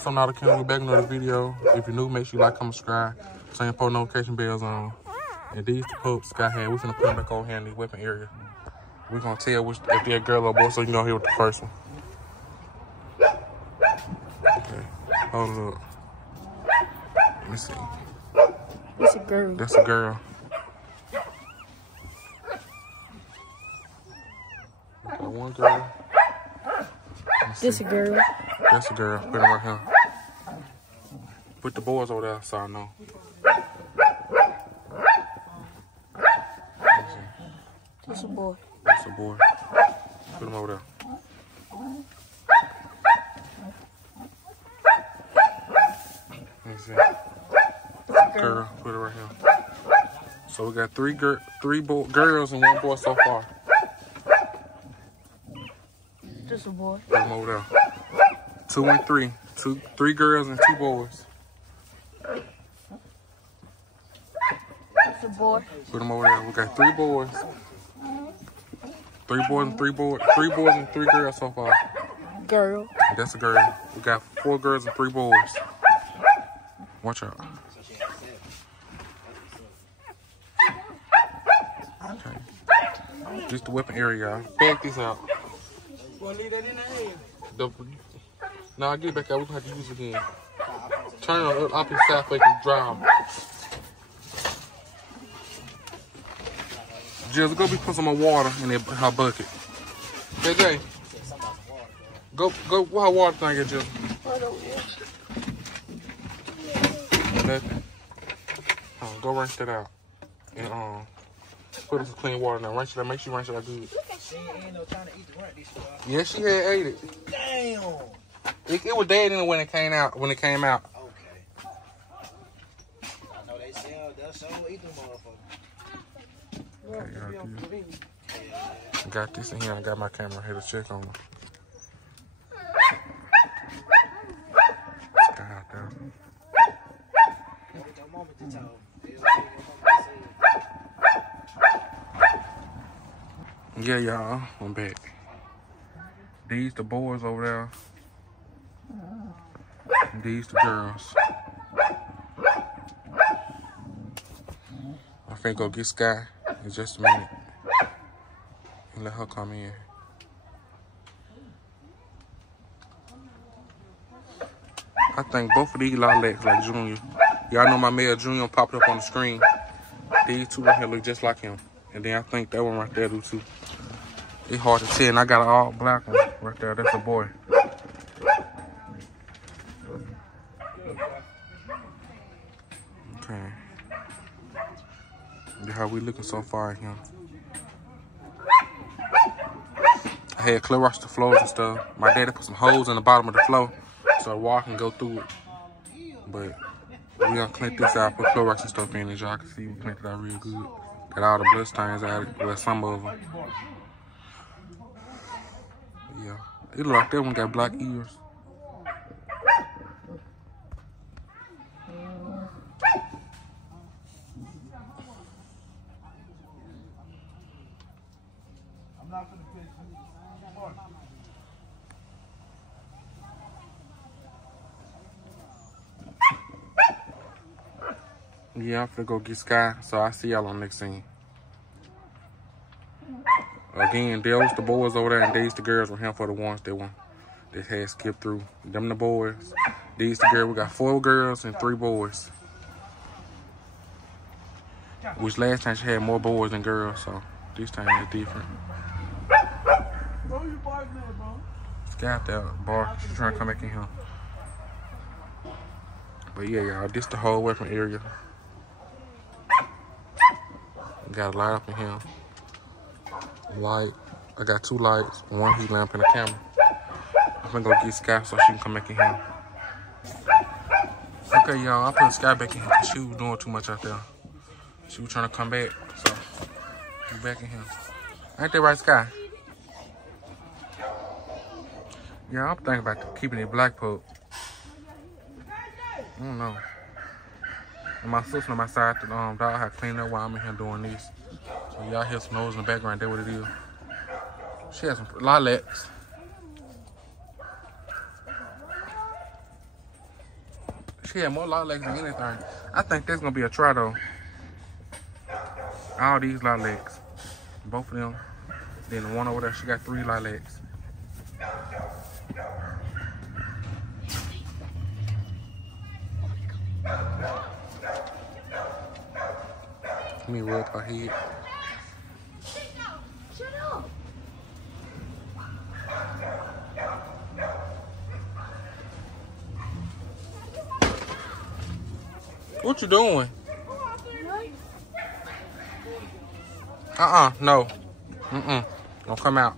Pups. I'm not a kennel. We're back in another video. If you're new, make sure you like, comment, subscribe. Same post notification bells on. And these the Pups got here. We're finna put them back over here in the weapon area. We're gonna tell which if they're a girl or boy, so you can go here with the first one. Okay, hold it up. Let me see. It's a girl. That's a girl. Got one girl. This a girl. That's a girl. Put them right here. Put the boys over there so I know. This a boy. That's a boy. Put him over there. Let me see. Girl, put it right here. So we got three girls and one boy so far. This a boy. Put them over there. 2 and 3. Three girls and 2 boys. This a boy. Put them over there. We got 3 boys. 3 boys and 3 boys. 3 boys and 3 girls so far. Girl. That's a girl. We got 4 girls and 3 boys. Watch out. Okay. Just the weapon area, y'all. Back this out. Well, leave that in the hand. No, I get it back out. We're gonna have to use it again. Turn it on the opposite side so you can drive. Just go be putting some more water in her bucket. Hey, Jay. Go, what her water thing is, Jill? Nothing. Go rinse that out. And put some clean water now. Rinse it out. Make sure you rinse it out good. She ain't no trying to eat the rent this year. Yeah, she had ate it. Damn. It was dead in when it came out. Okay. I know they sell. They'll so eat them motherfuckers. Got this in here. I got my camera here to check on them. This guy out there. Yeah, y'all, I'm back. These the boys over there. And these the girls. I finna go get Sky in just a minute. And let her come in. I think both of these lilacs like Junior. Y'all know my male Junior popped up on the screen. These 2 right here look just like him. And then I think that one right there do too. It's hard to tell, and I got an all black one right there. That's a boy. Okay. That's how we looking so far here. I had Clorox the floors and stuff. My daddy put some holes in the bottom of the floor so the water can go through it. But we gonna clean this out, put Clorox and stuff in, as y'all can see. We cleaned it out real good. Got all the blood stains out of it, well, some of them. Yeah, it look like that one got black ears. Yeah, I'm finna go get Sky, so I'll see y'all on the next scene. Again, there was the boys over there, and these the girls were here for the ones that had skipped through. Them the boys. These the girls. We got 4 girls and 3 boys. Which last time she had more boys than girls, so this time it's different. Sky out there, bar. She's trying to come back in here. But yeah, y'all, this the whole weapon area. Got a light up in here. Light. I got 2 lights, 1 heat lamp, and a camera. I'm gonna go get Sky so she can come back in here. Okay, y'all, I put Sky back in here because she was doing too much out there. She was trying to come back, so she's back in here. Ain't that right, Sky? Yeah, I'm thinking about keeping it black pup. I don't know. And my sister on my side, the dog had cleaned up while I'm in here doing this. So y'all hear some noise in the background, that's what it is. She has some lilacs. She had more lilacs than anything. I think that's gonna be a try though. All these lilacs. Both of them. Then the one over there, she got 3 lilacs. Let me rub her head. Shut up. What you doing? No. Don't come out.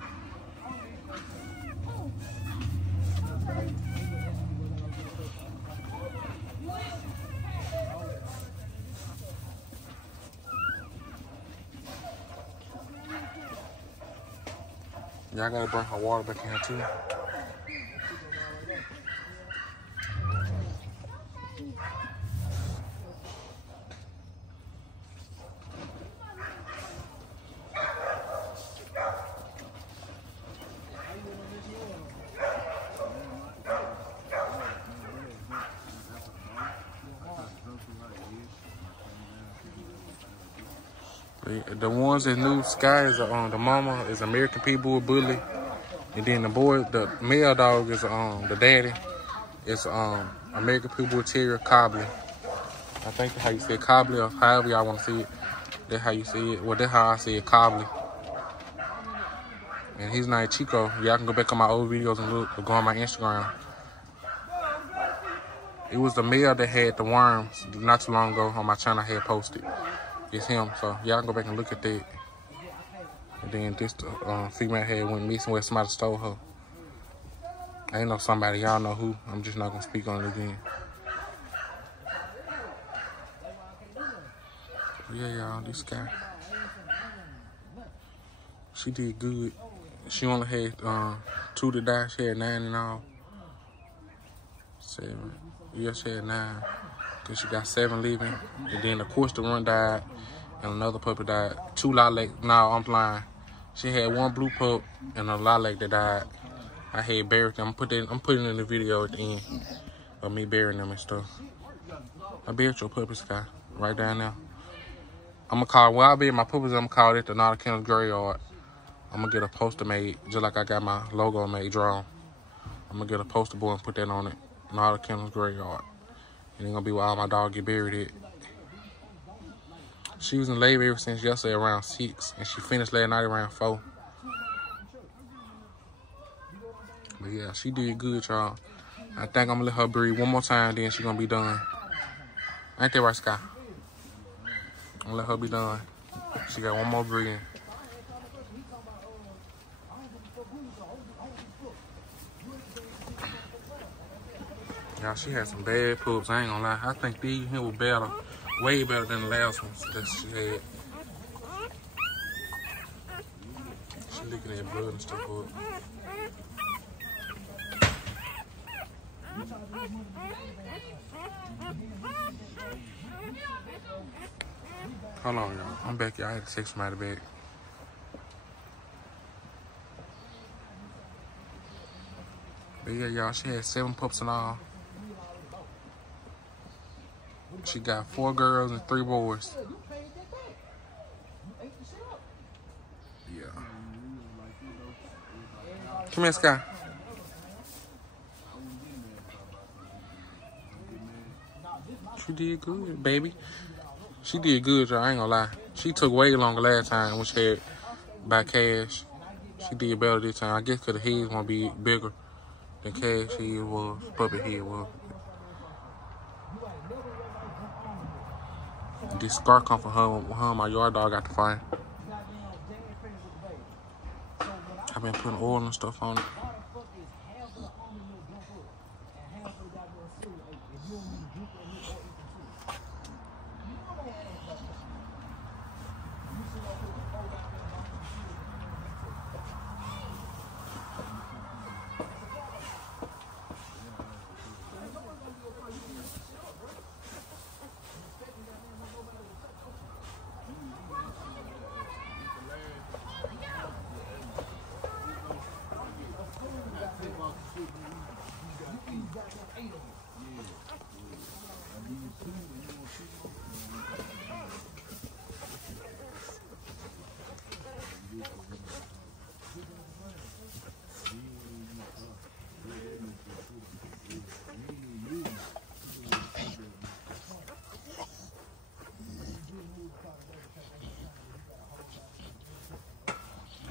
Y'all gotta bring her water back in here too. The ones that knew Sky is the mama is American Pitbull Bully, and then the boy, the male dog is the daddy. It's American Pitbull Terrier Cobbly. I think that's how you say it, Cobbly, or however y'all want to see it. That's how you see it. Well, that's how I say it, Cobbly. And his name Chico. Y'all can go back on my old videos and look, or go on my Instagram. It was the male that had the worms not too long ago on my channel. I had posted. It's him, so y'all can go back and look at that. And then this female head went missing where somebody stole her. I ain't know somebody, y'all know who. I'm just not gonna speak on it again. Yeah, y'all, this guy. She did good. She only had 2 to die. She had 9 in all. 7. Yeah, she had 9. Cause she got 7 living. And then of course the one died. And another puppy died. 2 lilac. No, I'm lying. She had 1 blue pup and a lilac that died. I had buried them. I'm putting in the video at the end of me burying them and stuff. I buried your puppy, Sky, right down there. I'm gonna call where I bury my puppies. I'm gonna call it the Naughty Kennels Graveyard. I'm gonna get a poster made, just like I got my logo made drawn. I'm gonna get a poster board and put that on it. Naughty Kennels Graveyard. And it's gonna be where all my dogs get buried at. She was in labor ever since yesterday around 6, and she finished last night around 4. But yeah, she did good, y'all. I think I'm gonna let her breathe one more time, then she gonna be done. Ain't that right, Sky? I'm gonna let her be done. She got 1 more breathing. Y'all, she had some bad pups, I ain't gonna lie. I think these here were better. Way better than the last ones that she had. She licking that blood and stuff up. Hold on, y'all. I'm back, y'all. I had to take somebody back. But yeah, y'all, she had 7 pups in all. She got 4 girls and 3 boys. Yeah. Come here, Sky. She did good, baby. She did good, y'all. I ain't gonna lie. She took way longer last time when she had by Cash. She did better this time. I guess because the heads won't be bigger than Cash head was, puppy head was. This scar come from her my yard dog got to find. I've been putting oil and stuff on it.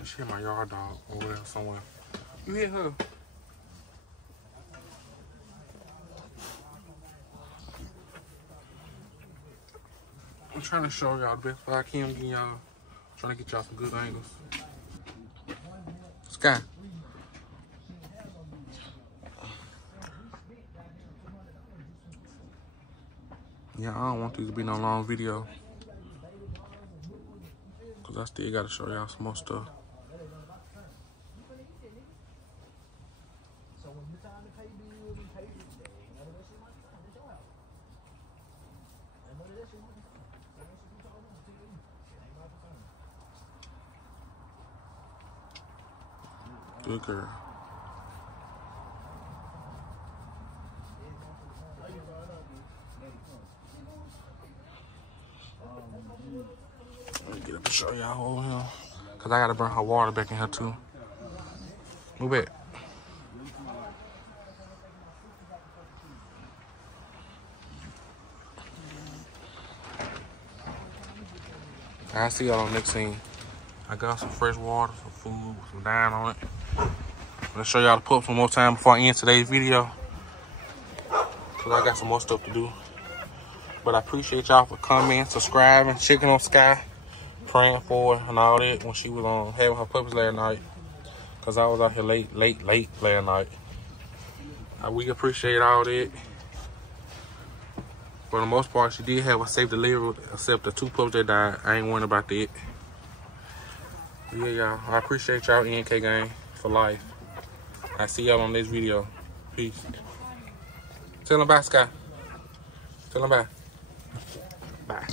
She hit my yard dog over there somewhere. You hit her. I'm trying to show y'all the best I can get y'all. Trying to get y'all some good angles. Sky. Yeah, I don't want these to be no long video. Cause I still gotta show y'all some more stuff. Good girl. Let me get up and show y'all over here. Cause I gotta bring her water back in here too. Move it. I'll see y'all on the next scene. I got some fresh water, some food, some dine on it. Let's show y'all the pups one more time before I end today's video. Cause I got some more stuff to do. But I appreciate y'all for coming, subscribing, checking on Sky, praying for her and all that when she was having her puppies last night. Cause I was out here late last night. We appreciate all that. For the most part, she did have a safe delivery, except the 2 pups that died. I ain't worried about that. But yeah, y'all. I appreciate y'all, NK gang, for life. I see y'all on this video. Peace. Tell them bye, Sky. Tell them bye. Bye.